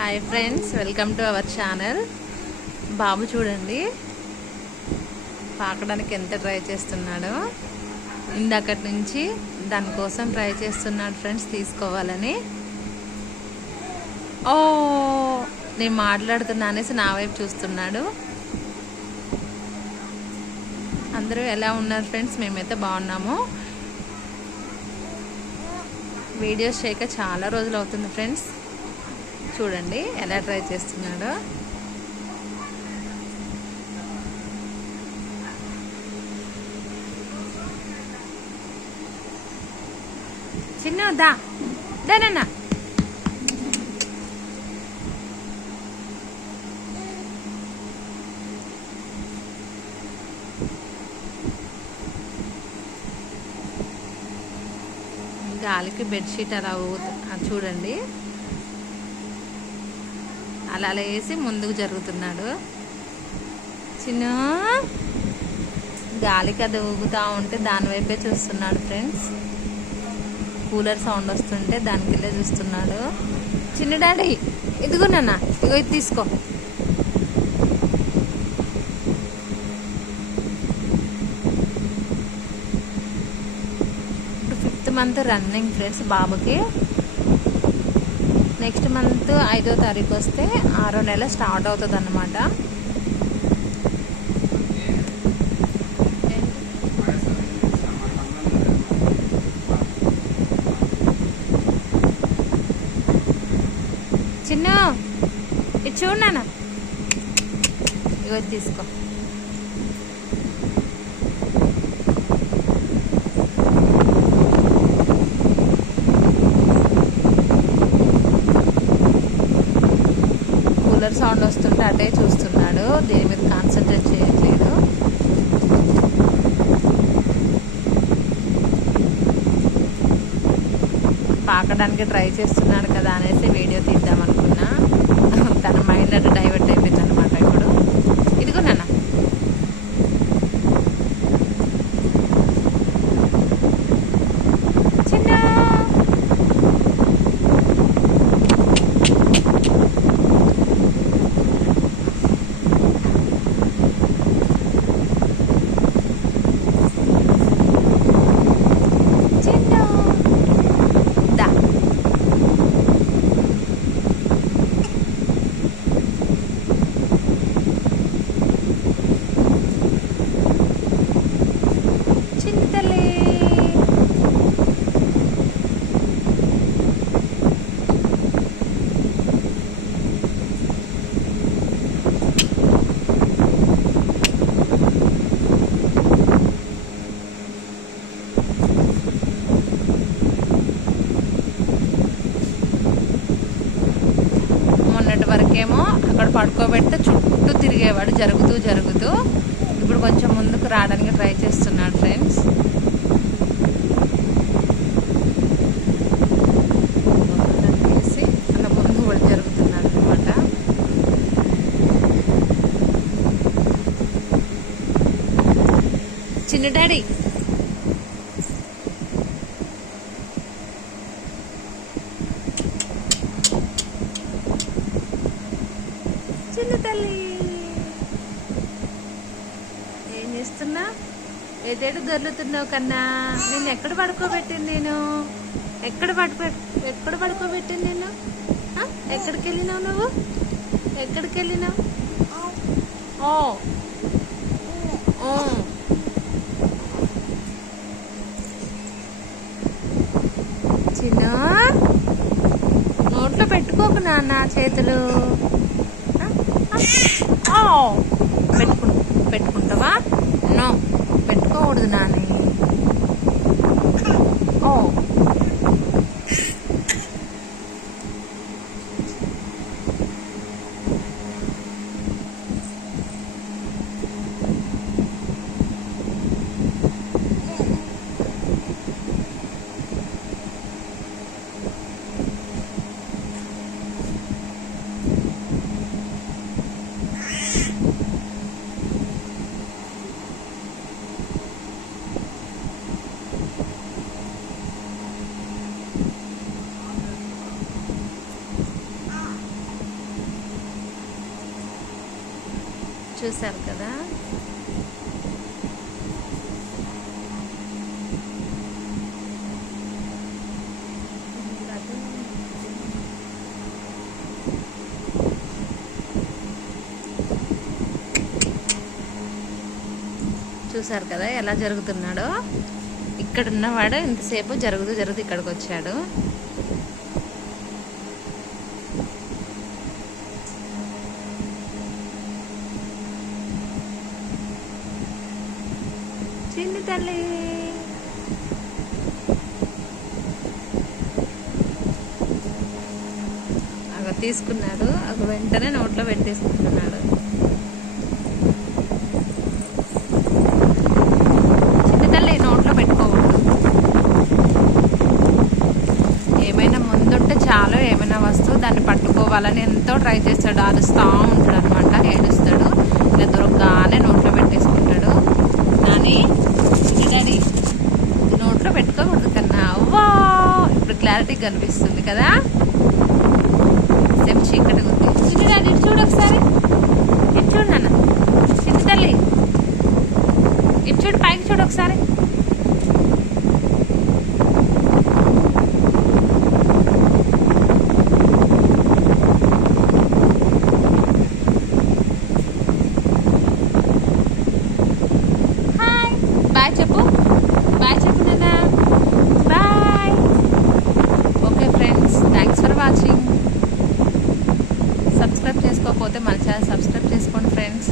Hi friends welcome to our channel బాబు చూడండి. పాకడానికి ఎంత ట్రై చేస్తున్నాడో. ఇందాకటి నుంచి దానికోసం ట్రై చేస్తున్నాడు ఫ్రెండ్స్ తీసుకోవాలని. ఓ నేను మాట్లాడుతున్నా అనేసి నా వైపు చూస్తున్నాడు. అందరూ ఎలా ఉన్నారు ఫ్రెండ్స్ మేమైతే బాగున్నాము. వీడియోస్ చేయక చాలా రోజులు అవుతుంది ఫ్రెండ్స్ చూడండి ఎలా ట్రై చేస్తున్నాడో. చిన్న దా. దానన్నా గాలికి బెడ్షీట్ అలా చూడండి. అలా అలా వేసి ముందుకు జరుగుతున్నాడు. చిన్న గాలికి అది ఊగుతూ ఉంటే దాని వైపే చూస్తున్నాడు ఫ్రెండ్స్. కూలర్ సౌండ్ వస్తుంటే దానికి వెళ్ళే చూస్తున్నాడు. చిన్న డాడీ ఇదిగో నాన్న ఇగో ఇది తీసుకో. ఇప్పుడు ఫిఫ్త్ మంత్ రన్నింగ్ ఫ్రెండ్స్ బాబుకి. నెక్స్ట్ మంత్ ఐదో తారీఖు వస్తే ఆరో నెల స్టార్ట్ అవుతుంది అన్నమాట చిన్న ఇది చూడు నాన్న. తీసుకో. కూలర్ సౌండ్ వస్తుంటే అటే చూస్తున్నాడు. దేని మీద కాన్సన్ట్రేట్ చేయట్లేదు. పాకడానికి ట్రై చేస్తున్నాడు కదా అనేసి వీడియో తీద్దాం అనుకున్నా. తన మైండ్ అటు డైవర్ట్ అయిపోయింది అనమాట ఇప్పుడు ఇదిగో నాన్న చిన్న చిన్న దా చిన్న తల్లి మొన్నటి వరకేమో పడుకోబెడితే చుట్టూ తిరిగేవాడు జరుగుతూ జరుగుతూ. ఇప్పుడు కొంచెం ముందుకు రావడానికి ట్రై చేస్తున్నాడు ఫ్రెండ్స్. ముందు జరుగుతున్నాడు చిన్న డాడీ చిన్న తల్లి ఏం చేస్తున్నా ఏదేడు దొర్లుతున్నావు కన్నా. నేను ఎక్కడ పడుకోబెట్టింది నేను? ఎక్కడ పడుకో ఎక్కడ పడుకోబెట్టింది నేను ఎక్కడికి వెళ్ళినావు నువ్వు? ఎక్కడికి వెళ్ళినావు? ఓ. ఓ. చిన్న. నోట్లో పెట్టుకోకు నాన్న చేతులు. పెట్టుకుంటావా? ఆ. ఓ పెట్టుకు పెట్టుకుంటావా నో పెట్టుకోకూడదు చూశారు కదా? చూసారు కదా ఎలా జరుగుతున్నాడో? ఇక్కడ ఉన్నవాడు ఇంతసేపు జరుగుతూ జరుగుతూ ఇక్కడికి వచ్చాడు వచ్చింది తల్లి. అగ తీసుకున్నాడు. అగ వెంటనే నోట్లో పెట్టేసుకుంటున్నాడు. చిన్న నోట్లో ఏమైనా ముందుంటే చాలు. ఏమైనా వస్తువు దాన్ని పట్టుకోవాలని ఎంతో ట్రై చేస్తాడు. అరుస్తూ ఉంటాడు అనమాట ఏడుస్తాడు ఇలా దొరకగానే నోట్లో పెట్టేసుకుంటాడు నాని చిన్ని డాడీ నోట్లో పెట్టుకోకూడదు కన్నా అవ్వా ఇప్పుడు క్లారిటీ కనిపిస్తుంది కదా? సబ్స్క్రైబ్ మన ఛానల్ సబ్స్క్రైబ్ చేసుకోండి ఫ్రెండ్స్.